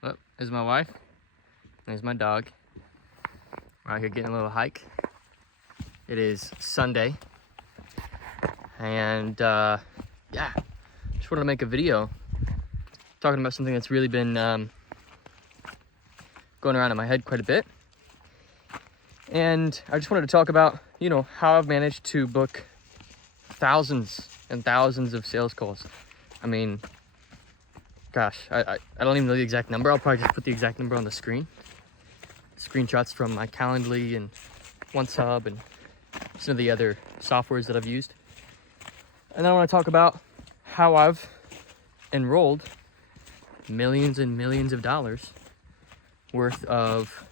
Oh, there's my wife. There's my dog. We're out here getting a little hike. It is Sunday. And yeah, just wanted to make a video talking about something that's really been going around in my head quite a bit. And I just wanted to talk about, how I've managed to book thousands and thousands of sales calls. I mean, gosh, I don't even know the exact number. I'll probably just put the exact number on the screen. Screenshots from my Calendly and OneSub and some of the other softwares that I've used. And then I want to talk about how I've enrolled millions and millions of dollars worth of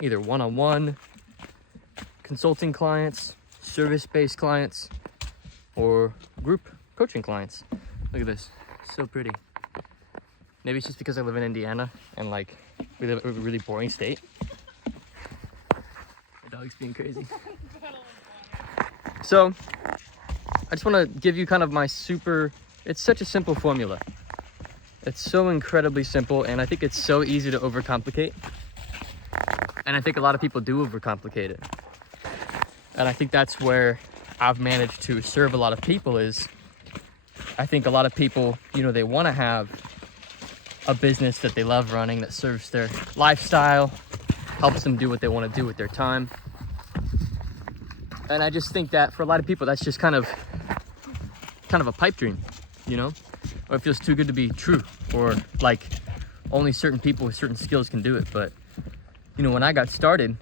either one-on-one consulting clients, service-based clients, or group coaching clients. Look at this, so pretty. Maybe it's just because I live in Indiana and we live in a really boring state. My dog's being crazy. So I just want to give you kind of it's such a simple formula. It's so incredibly simple, and I think it's so easy to overcomplicate. And I think a lot of people do overcomplicate it. And I think that's where I've managed to serve a lot of people is, I think a lot of people, they want to have a business that they love running, that serves their lifestyle, helps them do what they want to do with their time. And I just think that for a lot of people, that's just kind of a pipe dream, or it feels too good to be true, or like only certain people with certain skills can do it. But when I got started,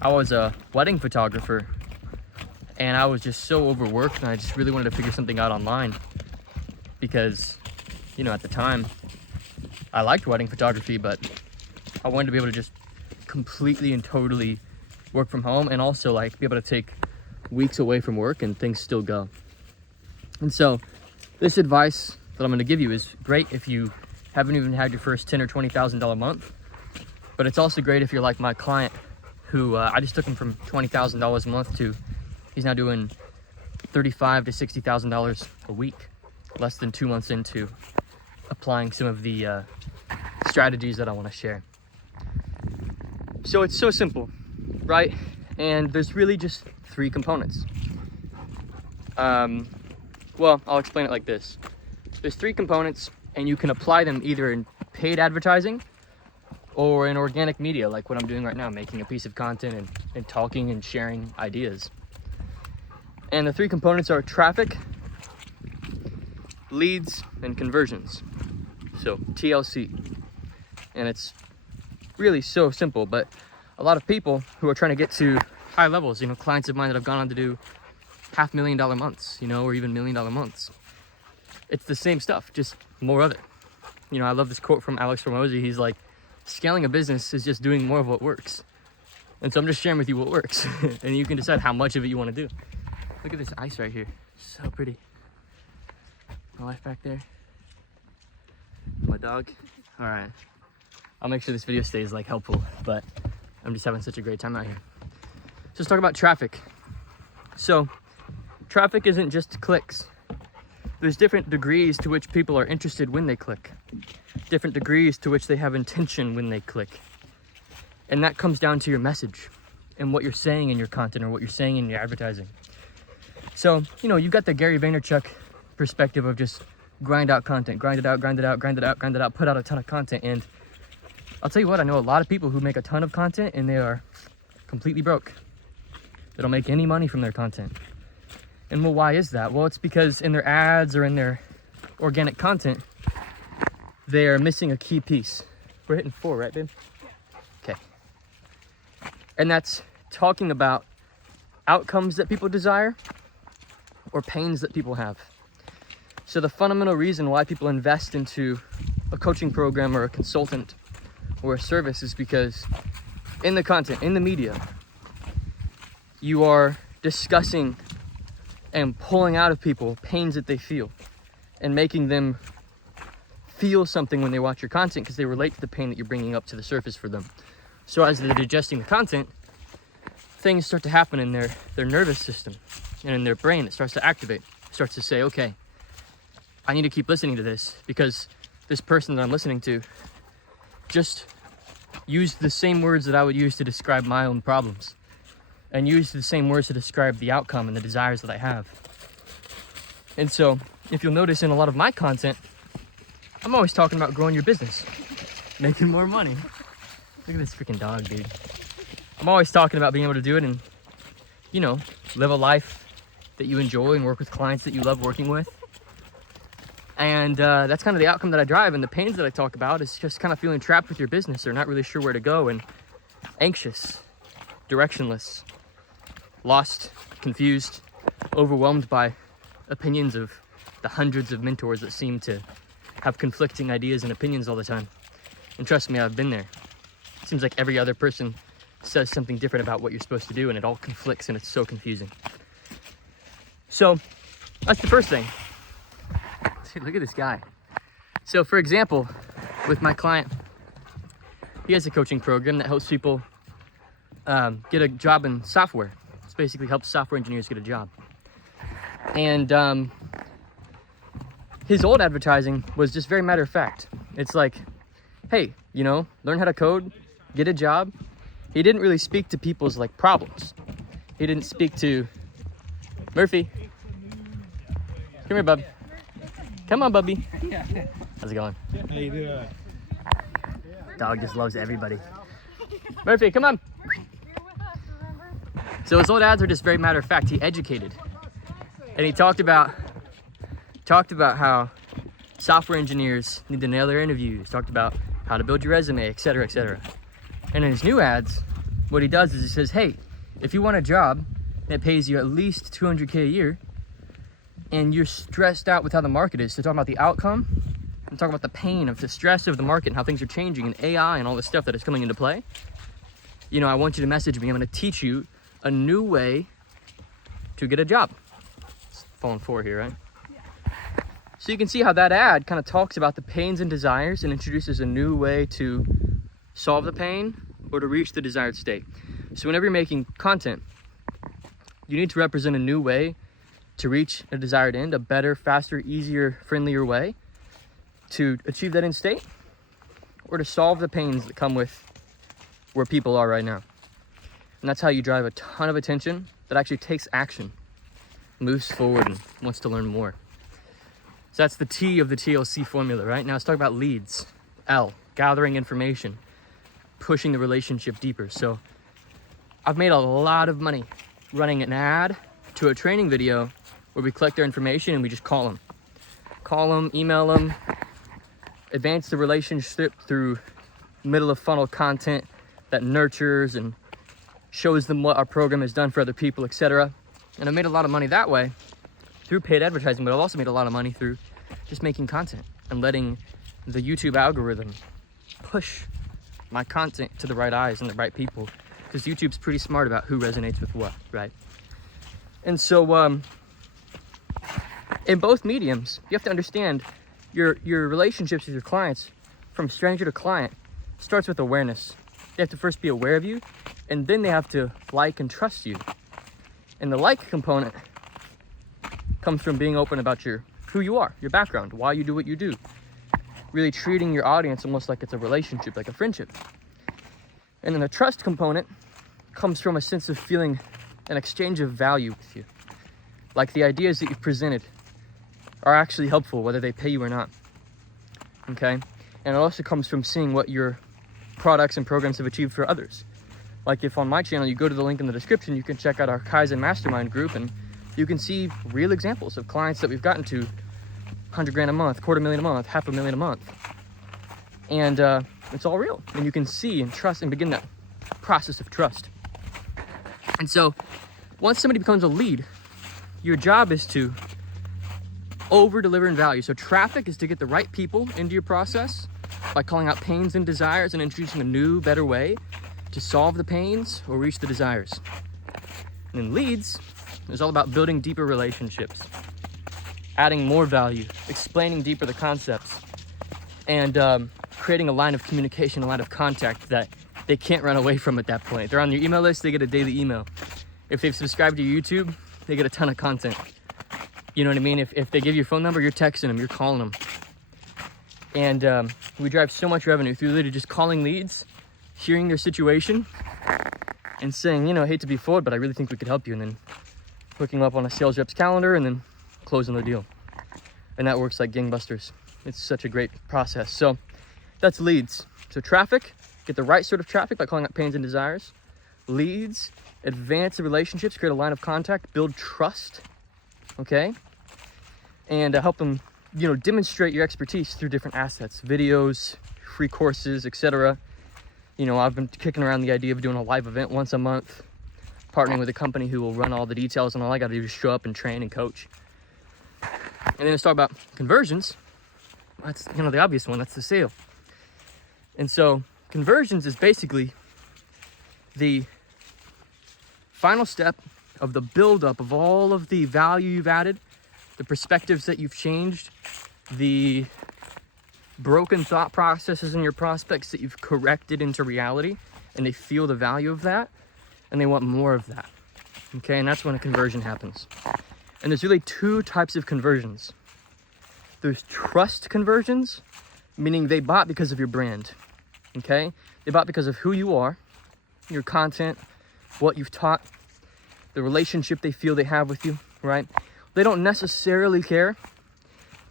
I was a wedding photographer, and I was just so overworked, and I just really wanted to figure something out online because, at the time, I liked wedding photography, but I wanted to be able to just completely and totally work from home, and also be able to take weeks away from work and things still go. And so this advice that I'm going to give you is great if you haven't even had your first $10,000 or $20,000 month, but it's also great if you're like my client who I just took him from $20,000 a month to he's now doing $35,000 to $60,000 a week, less than 2 months into applying some of the strategies that I want to share. So it's so simple, right? And there's really just 3 components. Well, I'll explain it like this. There's 3 components, and you can apply them either in paid advertising or in organic media, like what I'm doing right now, making a piece of content and talking and sharing ideas. And the 3 components are traffic, leads, and conversions. So TLC. And it's really so simple, but a lot of people who are trying to get to high levels, clients of mine that have gone on to do $500,000 months, or even $1 million months. It's the same stuff, just more of it. I love this quote from Alex Hormozy. He's like, scaling a business is just doing more of what works. And so I'm just sharing with you what works. And you can decide how much of it you want to do. Look at this ice right here. So pretty. My wife back there. My dog. All right. I'll make sure this video stays helpful, but I'm just having such a great time out here. So let's talk about traffic. So traffic isn't just clicks. There's different degrees to which people are interested when they click. Different degrees to which they have intention when they click. And that comes down to your message and what you're saying in your content or what you're saying in your advertising. So, you've got the Gary Vaynerchuk perspective of just grind out content, grind it out, grind it out, grind it out, grind it out, put out a ton of content. And I'll tell you what, I know a lot of people who make a ton of content and they are completely broke. They don't make any money from their content. And well, why is that? Well, it's because in their ads or in their organic content, they are missing a key piece. We're hitting 4, right, babe? Yeah. Okay. And that's talking about outcomes that people desire or pains that people have. So the fundamental reason why people invest into a coaching program or a consultant or a service is because in the content, in the media, you are discussing and pulling out of people pains that they feel and making them feel something when they watch your content because they relate to the pain that you're bringing up to the surface for them. So as they're digesting the content, things start to happen in their nervous system and in their brain. It starts to activate. It starts to say, okay, I need to keep listening to this because this person that I'm listening to just use the same words that I would use to describe my own problems, and use the same words to describe the outcome and the desires that I have. And so if you'll notice in a lot of my content, I'm always talking about growing your business, making more money. Look at this freaking dog, dude. I'm always talking about being able to do it and, you know, live a life that you enjoy and work with clients that you love working with. And that's kind of the outcome that I drive. And the pains that I talk about is just kind of feeling trapped with your business or not really sure where to go, and anxious, directionless, lost, confused, overwhelmed by opinions of the hundreds of mentors that seem to have conflicting ideas and opinions all the time. And trust me, I've been there. It seems like every other person says something different about what you're supposed to do, and it all conflicts, and it's so confusing. So that's the first thing. See, look at this guy. So for example, with my client, he has a coaching program that helps people get a job in software. It's basically helps software engineers get a job. And his old advertising was just very matter of fact. It's like, hey, you know, learn how to code, get a job. He didn't really speak to people's like problems. He didn't speak to Murphy. Come here, bub. Come on, Bubby. How's it going? How you doing? Dog just loves everybody. Murphy, come on. So his old ads are just very matter of fact. He educated, and he talked about how software engineers need to nail their interviews. Talked about how to build your resume, etc., etc. And in his new ads, what he does is he says, hey, if you want a job that pays you at least $200K a year, and you're stressed out with how the market is, so talking about the outcome, and talking about the pain of the stress of the market and how things are changing and AI and all this stuff that is coming into play, you know, I want you to message me. I'm going to teach you a new way to get a job. It's phone 4 here, right? Yeah. So you can see how that ad kind of talks about the pains and desires and introduces a new way to solve the pain or to reach the desired state. So whenever you're making content, you need to represent a new way to reach a desired end, a better, faster, easier, friendlier way to achieve that end state, or to solve the pains that come with where people are right now. And that's how you drive a ton of attention that actually takes action, moves forward, and wants to learn more. So that's the T of the TLC formula, right? Now let's talk about leads. L, gathering information, pushing the relationship deeper. So I've made a lot of money running an ad to a training video where we collect their information and we just call them, email them, advance the relationship through middle of funnel content that nurtures and shows them what our program has done for other people, etc. And I made a lot of money that way through paid advertising, but I've also made a lot of money through just making content and letting the YouTube algorithm push my content to the right eyes and the right people, because YouTube's pretty smart about who resonates with what, right? And so in both mediums, you have to understand your relationships with your clients from stranger to client starts with awareness. They have to first be aware of you, and then they have to like and trust you. And the like component comes from being open about who you are, your background, why you do what you do. Really treating your audience almost like it's a relationship, like a friendship. And then the trust component comes from a sense of feeling an exchange of value with you. Like the ideas that you've presented are actually helpful, whether they pay you or not. Okay? And it also comes from seeing what your products and programs have achieved for others. Like if on my channel, you go to the link in the description, you can check out our Kaizen Mastermind group, and you can see real examples of clients that we've gotten to 100 grand a month, $250,000 a month, $500,000 a month. And it's all real. And you can see and trust and begin that process of trust. And so once somebody becomes a lead, your job is to over deliver in value. So traffic is to get the right people into your process by calling out pains and desires and introducing a new, better way to solve the pains or reach the desires. And then leads is all about building deeper relationships, adding more value, explaining deeper the concepts, and creating a line of communication, a line of contact that they can't run away from at that point. They're on your email list, they get a daily email. If they've subscribed to your YouTube, they get a ton of content. You know what I mean? If they give you your phone number, you're texting them, you're calling them. And we drive so much revenue through literally just calling leads, hearing their situation, and saying, you know, I hate to be forward, but I really think we could help you. And then hooking them up on a sales rep's calendar and then closing the deal. And that works like gangbusters. It's such a great process. So that's leads. So traffic, get the right sort of traffic by calling out pains and desires. Leads, advance the relationships, create a line of contact, build trust, okay? And help them, you know, demonstrate your expertise through different assets, videos, free courses, etc. You know, I've been kicking around the idea of doing a live event once a month, partnering with a company who will run all the details, and all I got to do is show up and train and coach. And then let's talk about conversions. That's, you know, the obvious one, that's the sale. And so conversions is basically the final step of the buildup of all of the value you've added, the perspectives that you've changed, the broken thought processes in your prospects that you've corrected into reality, and they feel the value of that, and they want more of that. Okay, and that's when a conversion happens. And there's really two types of conversions. There's trust conversions, meaning they bought because of your brand. Okay, they bought because of who you are, your content, what you've taught, the relationship they feel they have with you, right? They don't necessarily care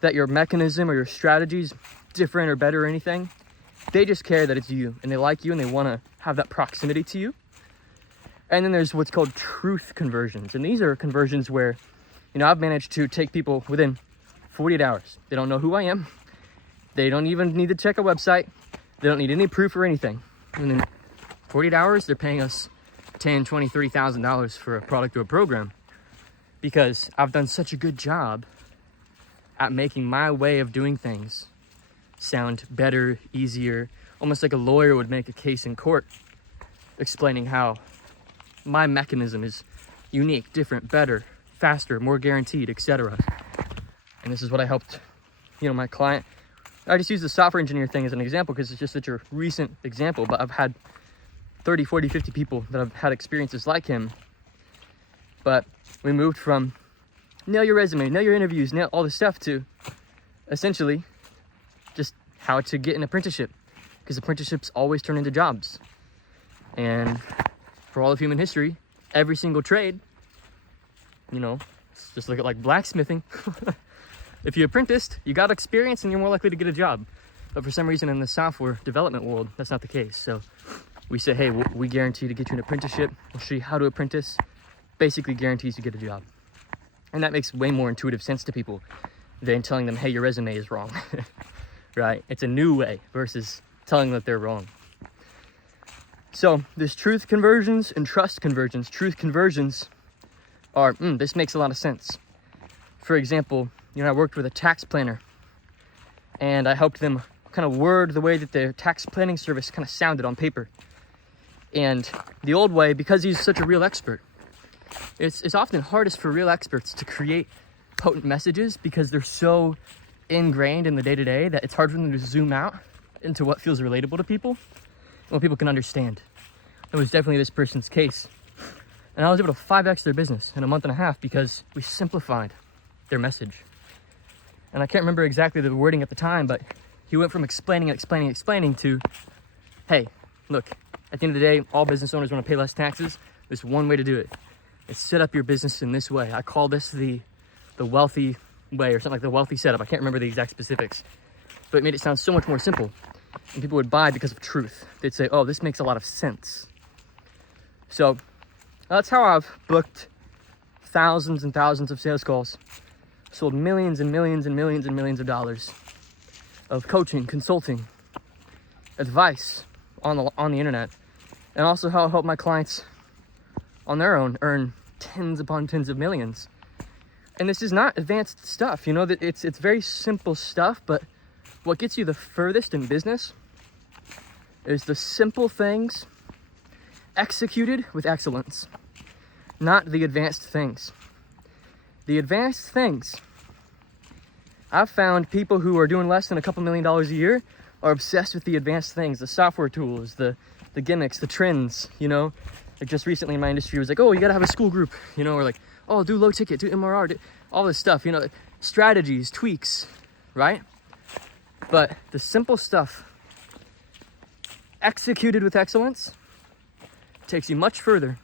that your mechanism or your strategy's different or better or anything. They just care that it's you, and they like you, and they want to have that proximity to you. And then there's what's called truth conversions. And these are conversions where, you know, I've managed to take people within 48 hours. They don't know who I am. They don't even need to check a website. They don't need any proof or anything. And in 48 hours, they're paying us $10,000, $20,000, $30,000 for a product or a program, because I've done such a good job at making my way of doing things sound better, easier, almost like a lawyer would make a case in court, explaining how my mechanism is unique, different, better, faster, more guaranteed, etc. And this is what I helped, you know, my client. I just use the software engineer thing as an example because it's just such a recent example, but I've had 30, 40, 50 people that have had experiences like him. But we moved from nail your resume, nail your interviews, nail all this stuff to essentially just how to get an apprenticeship, because apprenticeships always turn into jobs. And for all of human history, every single trade, you know, just look at like blacksmithing. If you apprenticed, you got experience and you're more likely to get a job. But for some reason in the software development world, that's not the case. So we say, hey, we guarantee to get you an apprenticeship. We'll show you how to apprentice. Basically guarantees you get a job. And that makes way more intuitive sense to people than telling them, hey, your resume is wrong. Right? It's a new way versus telling them that they're wrong. So there's truth conversions and trust conversions. Truth conversions are, this makes a lot of sense. For example, you know, I worked with a tax planner, and I helped them kind of word the way that their tax planning service kind of sounded on paper. And the old way, because he's such a real expert, it's often hardest for real experts to create potent messages because they're so ingrained in the day-to-day that it's hard for them to zoom out into what feels relatable to people and what people can understand. It was definitely this person's case. And I was able to 5x their business in a month and a half because we simplified their message. And I can't remember exactly the wording at the time, but he went from explaining to, hey, look, at the end of the day, all business owners want to pay less taxes. There's one way to do it. It's set up your business in this way. I call this the wealthy way, or something like the wealthy setup. I can't remember the exact specifics, but it made it sound so much more simple. And people would buy because of truth. They'd say, oh, this makes a lot of sense. So that's how I've booked thousands and thousands of sales calls, sold millions and millions and millions and millions of dollars of coaching, consulting, advice on the internet, and also how I help my clients on their own earn tens upon tens of millions. And this is not advanced stuff, you know, that it's very simple stuff, but what gets you the furthest in business is the simple things executed with excellence, not the advanced things. The advanced things, I've found people who are doing less than a couple $1 million a year are obsessed with the advanced things, the software tools, the gimmicks, the trends, you know. Like just recently in my industry, it was like, oh, you gotta have a school group, you know, or like, oh, do low ticket, do MRR, do all this stuff, you know, strategies, tweaks, right? But the simple stuff executed with excellence takes you much further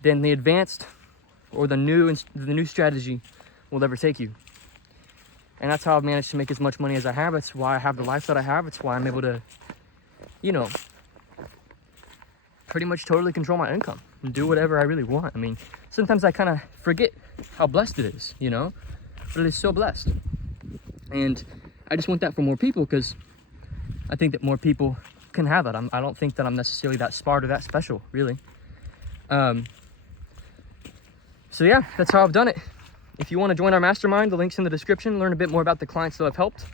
than the advanced or the new strategy will ever take you. And that's how I've managed to make as much money as I have. It's why I have the life that I have. It's why I'm able to, you know, pretty much totally control my income and do whatever I really want. I mean, sometimes I kind of forget how blessed it is, you know, but it is so blessed. And I just want that for more people, because I think that more people can have that. I don't think that I'm necessarily that smart or that special, really. So yeah, that's how I've done it. If you want to join our mastermind, the link's in the description. Learn a bit more about the clients that I've helped.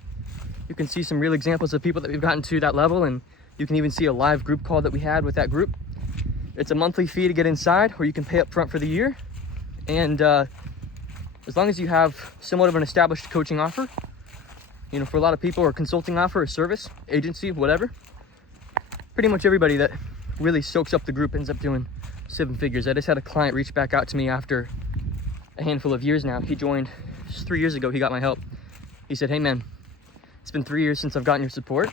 You can see some real examples of people that we've gotten to that level, and you can even see a live group call that we had with that group. It's a monthly fee to get inside, or you can pay up front for the year. And as long as you have somewhat of an established coaching offer, you know, for a lot of people, or a consulting offer, a service, agency, whatever, pretty much everybody that really soaks up the group ends up doing 7 figures. I just had a client reach back out to me after a handful of years now. He joined just 3 years ago. He got my help. He said, "Hey man, it's been 3 years since I've gotten your support,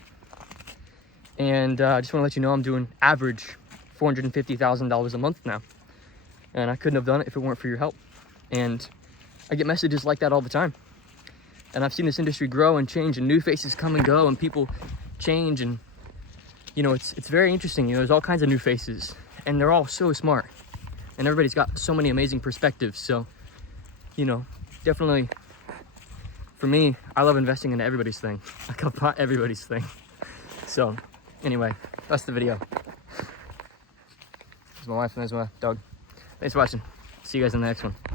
and I just want to let you know I'm doing average $450,000 a month now, and I couldn't have done it if it weren't for your help." And I get messages like that all the time. And I've seen this industry grow and change, and new faces come and go, and people change, and you know, it's very interesting. You know, there's all kinds of new faces, and they're all so smart, and everybody's got so many amazing perspectives. So, you know, definitely for me, I love investing into everybody's thing. I can buy everybody's thing. So anyway, that's the video. There's my wife and there's my dog. Thanks for watching. See you guys in the next one.